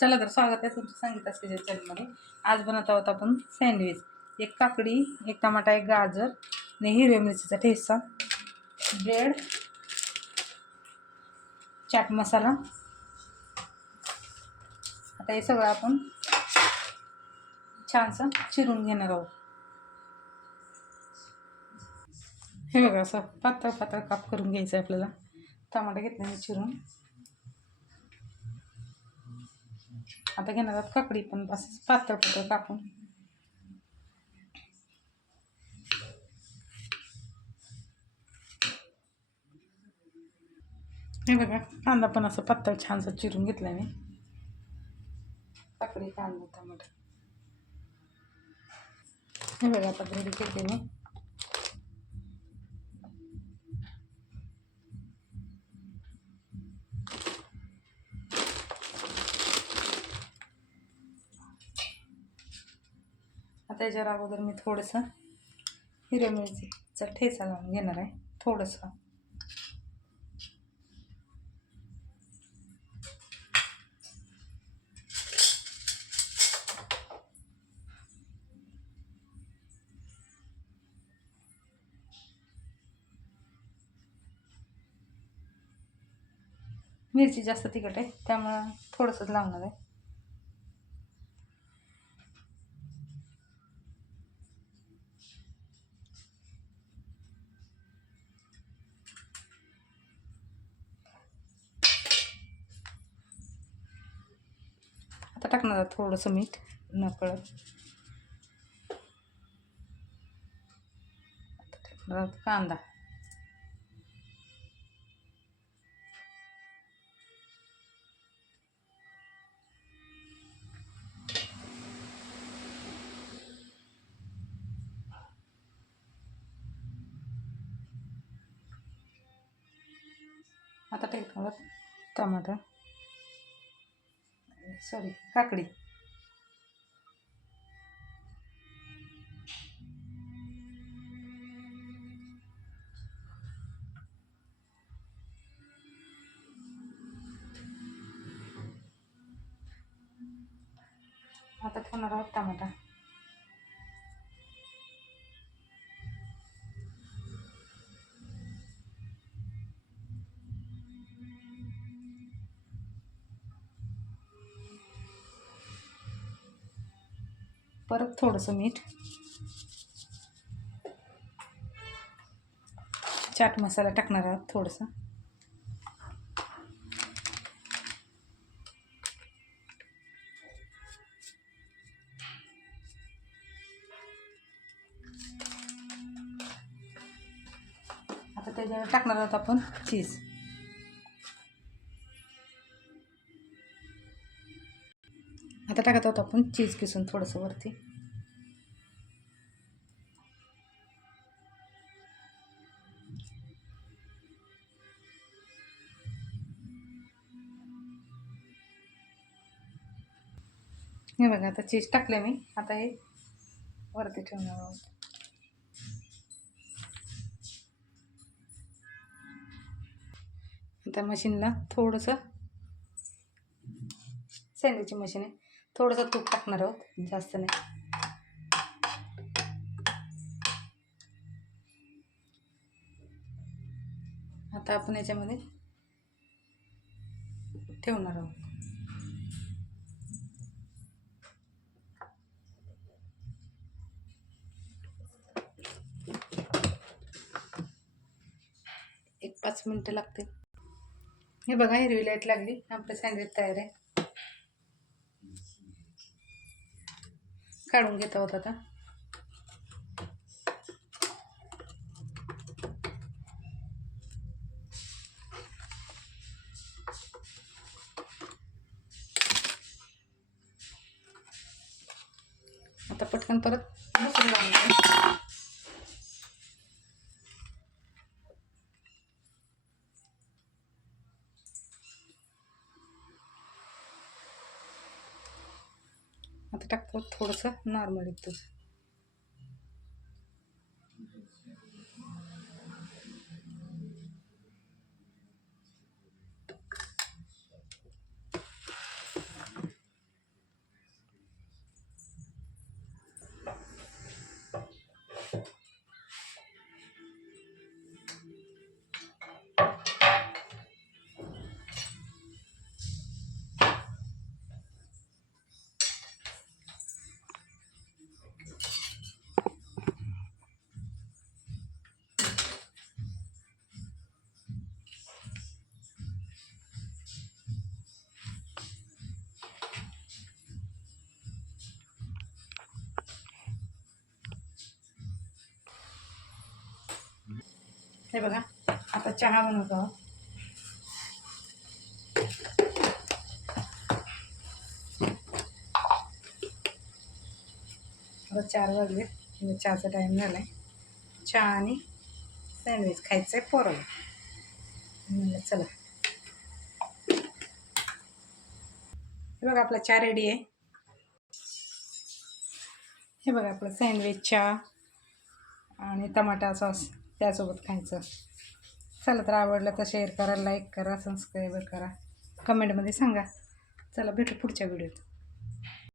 चला तर स्वागत आहे तुमचं संगीता स्पेशल चॅनलमध्ये आज बनवत आहोत आपण सँडविच एक काकडी एक टमाटा एक गाजर आणि हिरव्या मिरचीचा ठेसा ब्रेड चाट मसाला. आता हे सगळं आपण छानसं चिरून घेणार आहोत. हे बघा असं पातळ पातळ काप करून घ्यायचं आहे आपल्याला. टमाटा घेतल्याने चिरून. आता घेणार आहोत काकडी पण असंच पातळ पातळ कापून. हे बघा कांदा पण असं पातळ छानसं चिरून घेतलाय मी. काकडी कांदा टमाटर. हे बघा आता रेडी केले मी. त्याच्यावर अगोदर मी थोडंसं हिरव्या मिरचीचा ठेचा लावून घेणार आहे थोडंसं. मिरची जास्त तिखट आहे त्यामुळं थोडंसंच लावणार आहे. आता टाकणार थोडंसं मीठ नकळत. आता टाकणार कांदा. आता टाकणार टमाटर. सॉरी काकडी. आता ठेवणार आहोत टमाटा. परत थोडंसं मीठ. चाट मसाला टाकणार आहोत थोडंसं. आता त्याच्यावर टाकणार आहोत आपण चीज. आता टाकत आहोत आपण चीज किसून थोडंसं वरती. हे बघा आता चीज टाकले मी. आता हे वरती ठेवणार आहोत. आता मशीनला थोडंसं सँडविचची मशीन आहे. थोडंसं तूप टाकणार आहोत जास्त नाही. आता आपण याच्यामध्ये ठेवणार आहोत. एक पाच मिनटं लागतील. हे बघा हिरवी लाइट लागली. आपलं सँडविच तयार आहे. काढून घेत आहोत आता. आता पटकन परत बसून लावून आता टाकतो थोडंसं नॉर्मल येतो हे बघा आता चहा बनवतो. आहोत. आता चार वाजले म्हणजे चहाचा टाईम झाला आहे चहा आणि सँडविच खायचं आहे पोराला. म्हणलं चला. हे बघा आपला चहा रेडी आहे. हे बघा आपलं सँडविच चहा आणि टमाटा सॉस त्यासोबत खायचं. चला तर आवडलं तर शेअर करा लाईक करा सबस्क्राईब करा. कमेंटमध्ये सांगा. चला भेटू पुढच्या व्हिडिओत